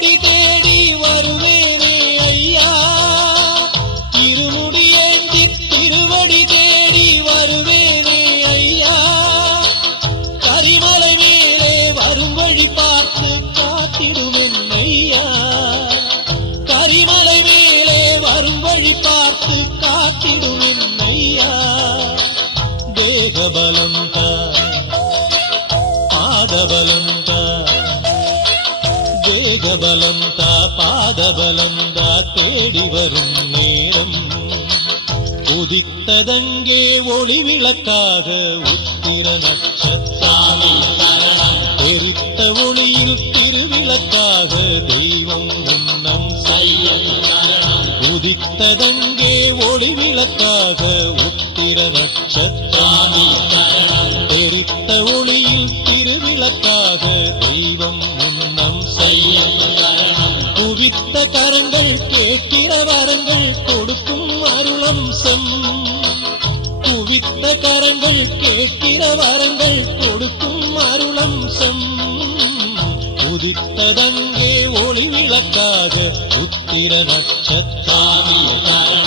திருவடி தேடி வருவேனே ஐயா, இருமுடியேந்தி திருவடி தேடி வருவேனே ஐயா, கரிமலை மேலே வரும் வழி பார்த்து காத்திடுவேன் ஐயா, கரிமலை மேலே வரும் வழி பார்த்து காத்திடுவேன் ஐயா. தேகபலம் தா, பாதபலம் தா, தேகபலம் தா, பாதபலம் தா, தேடி வரும் நேரம் உதித்ததங்கே ஒளி விளக்காக உத்திர நட்சத்திரம், எரித்த ஒளியில் திருவிளக்காக தெய்வம் முன்னம் செல்லும். உதித்ததங்கே ஒளி விளக்காக உத்திர நட்சத்திரம், எரித்த ஒளியில் திருவிளக்காக தெய்வம் முன்னம் செல்லும். குவித்த கரங்கள் கேட்கிற வரங்கள் கொடுக்கும் அருளம்சம், குவித்த கரங்கள் கேட்கிற வரங்கள் கொடுக்கும் அருளம்சம். உதித்ததங்கே ஒளி விளக்காக உத்திர நட்சத்திரம்.